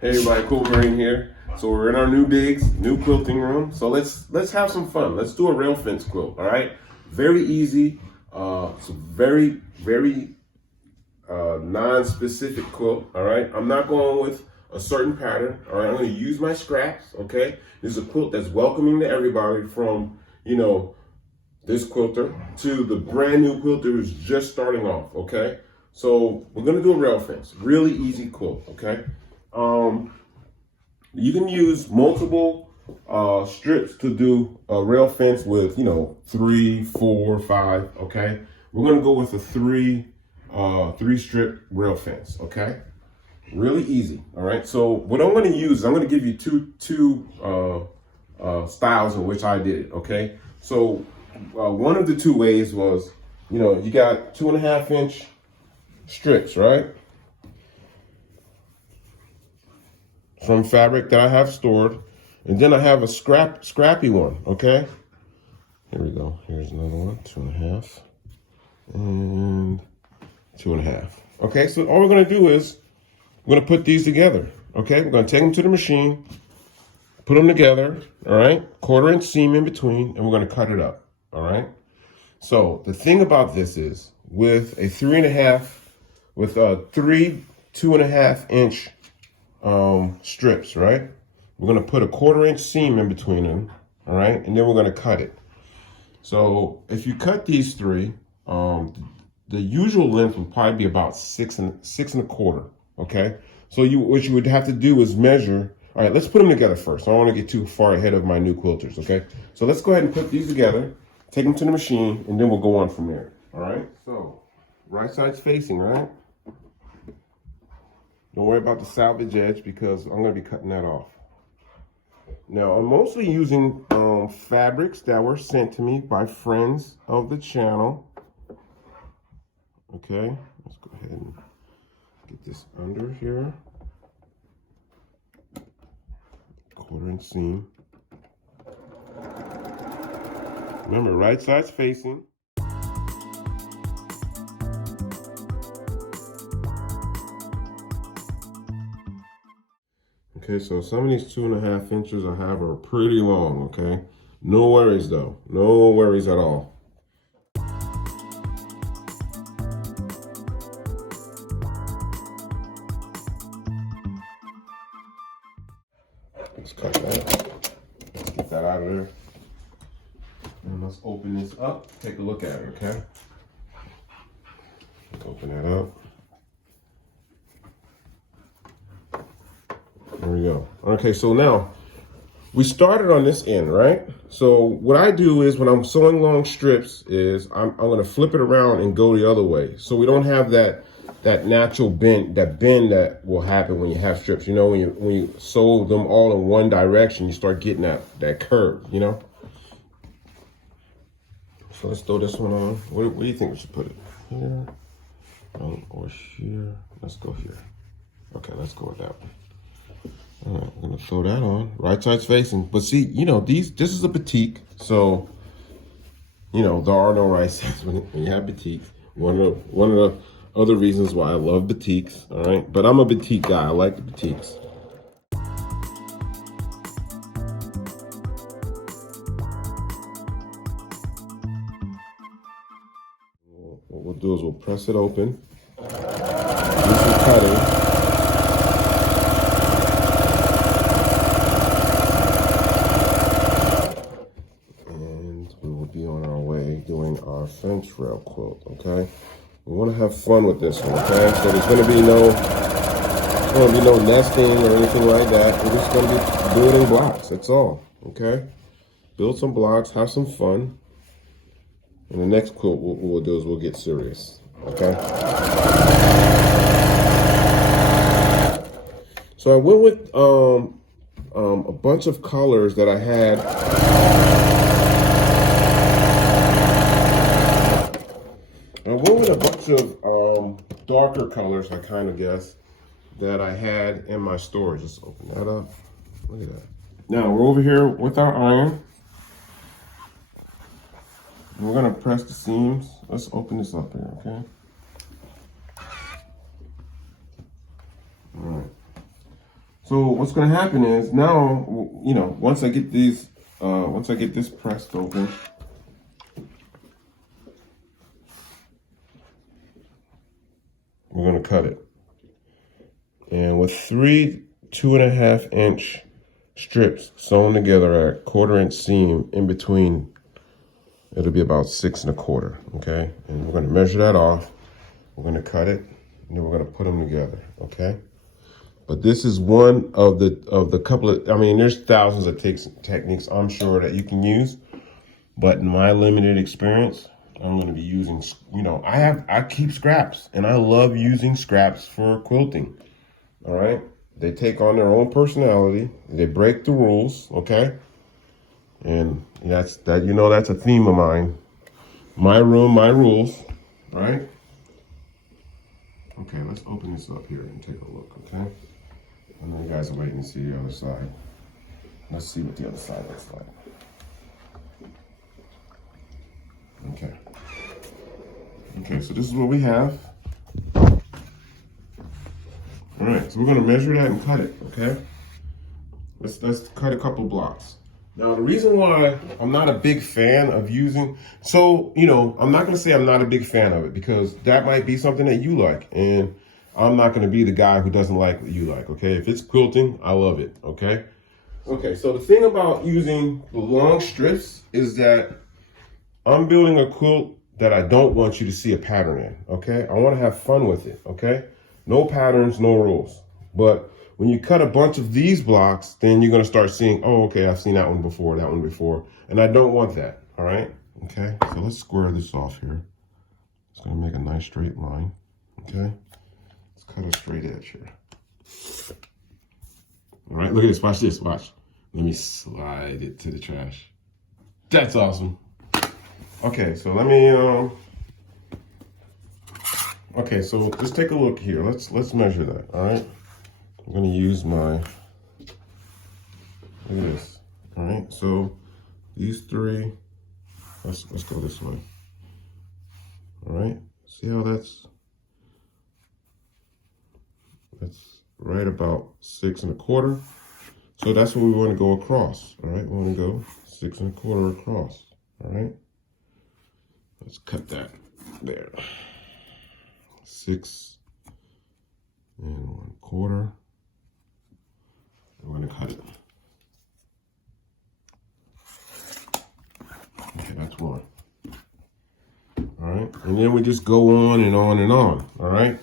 Hey everybody, Cool Marine here. So we're in our new digs, new quilting room. So let's have some fun. Let's do a rail fence quilt. All right, very easy. It's a very non-specific quilt. All right, I'm not going with a certain pattern. All right, I'm going to use my scraps. Okay, this is a quilt that's welcoming to everybody, from this quilter to the brand new quilter who's just starting off. Okay, so we're going to do a rail fence. Really easy quilt. Okay. You can use multiple strips to do a rail fence with, 3, 4, 5. Okay, we're gonna go with a three strip rail fence. Okay, really easy. All right. So what I'm gonna use is I'm gonna give you two styles in which I did it. Okay. So one of the two ways was, you got 2.5 inch strips, right? From fabric that I have stored, and then I have a scrappy one. Okay, here we go. Here's another one, 2.5 and 2.5. Okay, so all we're gonna do is we're gonna put these together. Okay, we're gonna take them to the machine, put them together. All right, 1/4 inch seam in between, and we're gonna cut it up. All right. So the thing about this is, with a 3 2.5 inch strips, right? We're gonna put a 1/4 inch seam in between them, all right, and then we're gonna cut it. So if you cut these three, the usual length would probably be about 6 and 1/4. Okay, so what you would have to do is measure. All right, let's put them together first. I don't want to get too far ahead of my new quilters. Okay, so let's go ahead and put these together, take them to the machine, and then we'll go on from there. All right, so right side's facing, right? Don't worry about the salvage edge because I'm going to be cutting that off. Now, I'm mostly using fabrics that were sent to me by friends of the channel. Okay, let's go ahead and get this under here. 1/4 inch seam. Remember, right side's facing. Okay, so some of these 2.5 inches I have are pretty long, okay? No worries though, no worries at all. Let's cut that, let's get that out of there. And let's open this up, take a look at it, okay? Open that up. There we go. Okay, so now we started on this end, right? So what I do is when I'm sewing long strips is I'm going to flip it around and go the other way. So we don't have that natural bend that will happen when you have strips. When you sew them all in one direction, you start getting that curve, So let's throw this one on. Where do you think we should put it? Here or here? Let's go here. Okay, let's go with that one. All right, I'm gonna throw that on. Right side's facing. But see, this is a batik, so there are no right sides when you have batik. One of the other reasons why I love batiks. All right, but I'm a batik guy. I like the batiks. What we'll do is we'll press it open. Do some cutting. Doing our fence rail quilt, okay? We want to have fun with this one, okay? So there's going to be no nesting or anything like that. We're just going to be building blocks. That's all, okay? Build some blocks, have some fun. And the next quilt what we'll do is we'll get serious, okay? So I went with a bunch of colors that I had. I went with a bunch of darker colors, I kind of guess, that I had in my storage. Just open that up. Look at that. Now we're over here with our iron. And we're gonna press the seams. Let's open this up here, okay? All right. So what's going to happen is now, you know, once I get this pressed open, we're going to cut it. And with 3 2.5 inch strips sewn together at 1/4 inch seam in between, it'll be about 6 1/4. Okay, and we're going to measure that off. We're going to cut it, and then we're going to put them together. Okay. But this is one of the couple of, I mean, there's thousands of techniques I'm sure that you can use, but in my limited experience, I'm going to be using, you know, I keep scraps, and I love using scraps for quilting. All right, they take on their own personality. They break the rules. Okay, and that's a theme of mine. My room, my rules. Right. Okay, let's open this up here and take a look. Okay. I know you guys are waiting to see the other side. Let's see what the other side looks like. Okay. Okay, so this is what we have. All right, so we're gonna measure that and cut it, okay? Let's cut a couple blocks. Now, the reason why I'm not a big fan of using, so, you know, I'm not gonna say I'm not a big fan of it because that might be something that you like, and I'm not going to be the guy who doesn't like what you like, okay? If it's quilting, I love it, okay? Okay, so the thing about using the long strips is that I'm building a quilt that I don't want you to see a pattern in, okay? I want to have fun with it, okay? No patterns, no rules. But when you cut a bunch of these blocks, then you're going to start seeing, oh, okay, I've seen that one before, and I don't want that, all right? Okay, so let's square this off here. It's going to make a nice straight line, okay? Cut a straight edge here. All right, look at this. Watch this. Watch. Let me slide it to the trash. That's awesome. Okay, so let me. Okay, so let's take a look here. Let's measure that. All right. I'm gonna use my. Look at this. All right. So these three. Let's go this way. All right. See how that's right about 6 1/4. So that's what we want to go across. All right, we want to go 6 1/4 across. All right, let's cut that there. 6 1/4. We're going to cut it. Okay, that's one. All right, and then we just go on and on and on. All right.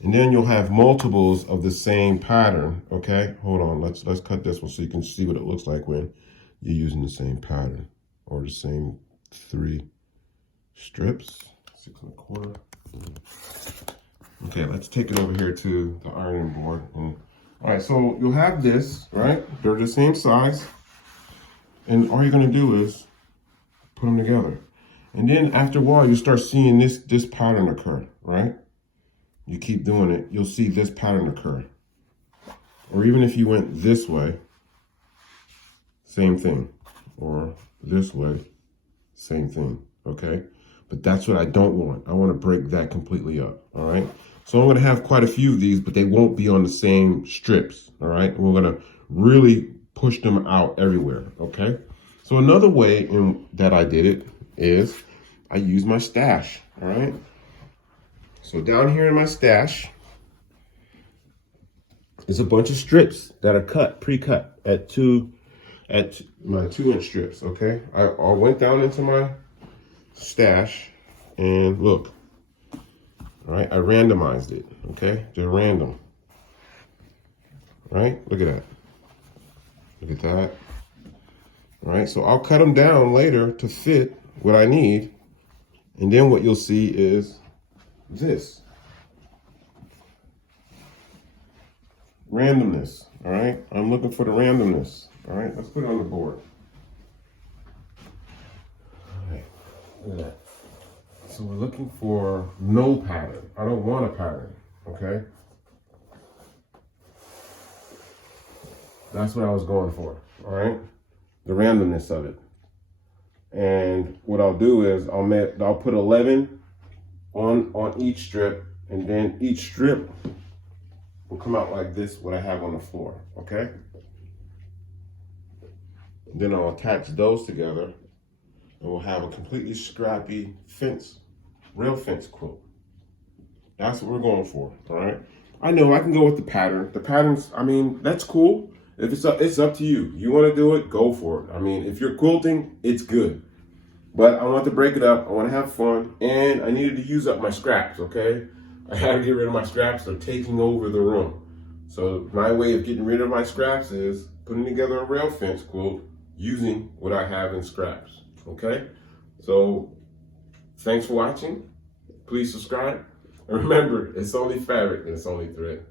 And then you'll have multiples of the same pattern, okay? Hold on, let's cut this one so you can see what it looks like when you're using the same pattern or the same 3 strips, 6 1/4. Okay, let's take it over here to the ironing board. And, all right, so you'll have this, right? They're the same size. And all you're gonna do is put them together. And then after a while, you start seeing this pattern occur, right? You keep doing it, you'll see this pattern occur. Or even if you went this way, same thing. Or this way, same thing, okay? But that's what I don't want. I want to break that completely up, all right? So I'm going to have quite a few of these, but they won't be on the same strips, all right? We're going to really push them out everywhere, okay? So another way that I did it is I use my stash, all right? So down here in my stash is a bunch of strips that are cut, pre-cut at my 2-inch strips, okay? I went down into my stash and look, all right? I randomized it, okay? They're random, right? Look at that. Look at that. All right, so I'll cut them down later to fit what I need. And then what you'll see is this randomness. All right, I'm looking for the randomness. All right, let's put it on the board. All right, look at that. So we're looking for no pattern. I don't want a pattern. Okay, that's what I was going for. All right, the randomness of it. And what I'll do is I'll put 11 on each strip, and then each strip will come out like this, what I have on the floor, okay? Then I'll attach those together and we'll have a completely scrappy fence, rail fence quilt. That's what we're going for, all right? I know I can go with the pattern. The patterns, I mean, that's cool. If it's up to you. You want to do it, go for it. I mean, if you're quilting, it's good. But I want to break it up. I want to have fun. And I needed to use up my scraps, okay? I had to get rid of my scraps. They're taking over the room. So my way of getting rid of my scraps is putting together a rail fence quilt using what I have in scraps, okay? So thanks for watching. Please subscribe. And remember, it's only fabric and it's only thread.